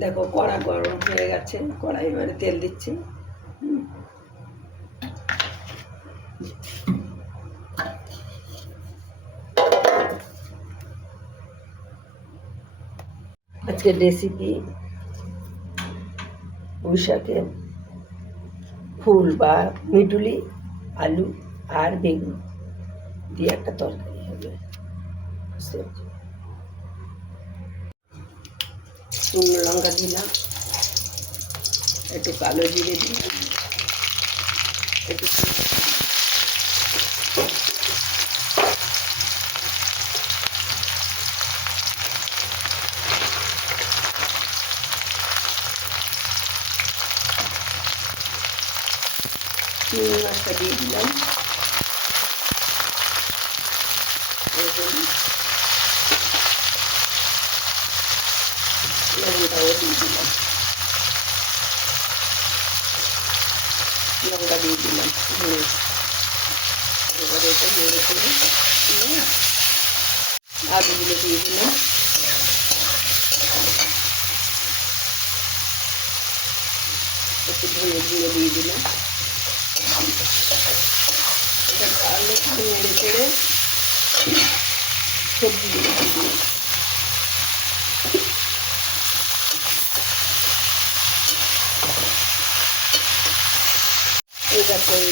দেখো কড়া গরম হয়ে গেছে, কড়াই এবারে তেল দিচ্ছি। আজকের রেসিপি পুঁই শাকের ফুল বা মিডুলি, আলু আর বেগুন দিয়ে একটা তরকারি হবে। শুকনো লঙ্কা দিলাম, একটু কালো জিরে দিলাম, একটু চিংড়ি মাছটা দিয়ে দিলাম, লঙ্কাও দিয়ে দিলাম, লঙ্কা দিয়ে দিলাম। এবারে এটা নেড়ে চেড়ে আলুগুলো দিয়ে দিলাম, একটু ধনে গুঁড়ো দিয়ে দিলাম। এটা ভালো করে নেড়ে চেড়ে সবজিগুলো দিয়ে দিলাম। এবার ওই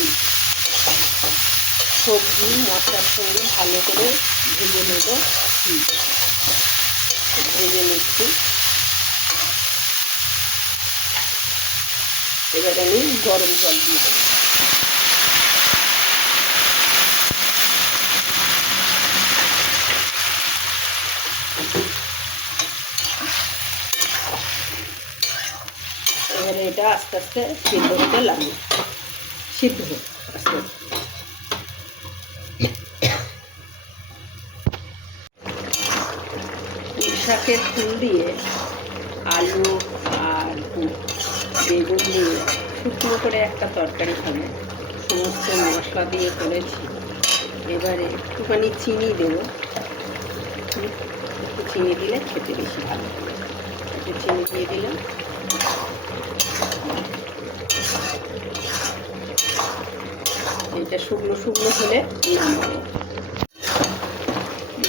সবজি মশলার সঙ্গে ভালো করে ভেজে নেব, ভেজে নিচ্ছি। এবার আমি গরম জল দিয়ে দেবো। এবারে এটা আস্তে আস্তে সিদ্ধ হতে লাগবে, সিদ্ধ হোক আস্তে আস্তে। পুঁই শাকের ফুল দিয়ে আলু আর বেগুন দিয়ে শুকনো করে একটা তরকারি হবে, সমস্ত মশলা দিয়ে করেছি। এবারে একটুখানি চিনি দেবো, একটু চিনি দিলে খেতে বেশি ভালো হবে। একটু চিনি দিয়ে দিলাম। এটা শুকনো শুকনো হলে নামাবো।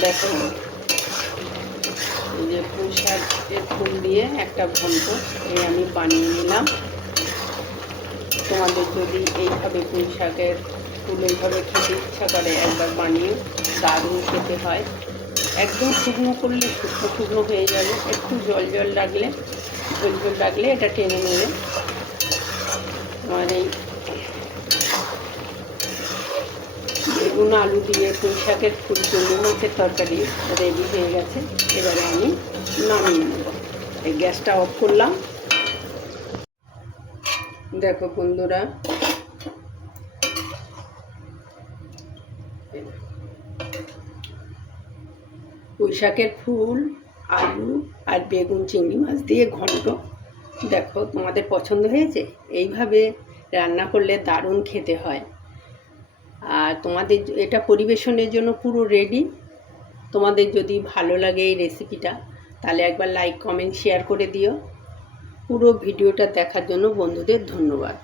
দেখো এই যে পুঁই শাকের ফুল দিয়ে একটা ঘন্ট এই আমি বানিয়ে নিলাম। তোমাদের যদি এইভাবে পুঁই শাকের ফুল এইভাবে খেতে ইচ্ছা করে একবার বানিয়ে, দারুণ খেতে হয়। একদম শুকনো করলে শুকনো শুকনো হয়ে যাবে, একটু জল জল রাখলে এটা টেনে নেবে। আমার এই বেগুন আলু দিয়ে পুঁই শাকের ফুল চিংড়ি মাছের তরকারি রেডি হয়ে গেছে। এবারে আমি নামিয়ে নেব। এই গ্যাসটা অফ করলাম। দেখো বন্ধুরা, পুঁই শাকের ফুল, আলু আর বেগুন চিংড়ি মাছ দিয়ে ঘন্ট। দেখো তোমাদের পছন্দ হয়েছে? এইভাবে রান্না করলে দারুণ খেতে হয়। আর তোমাদের এটা পরিবেশনের জন্য পুরো রেডি। তোমাদের যদি ভালো লাগে এই রেসিপিটা, তাহলে একবার লাইক কমেন্ট শেয়ার করে দিও। পুরো ভিডিওটা দেখার জন্য বন্ধুদের ধন্যবাদ।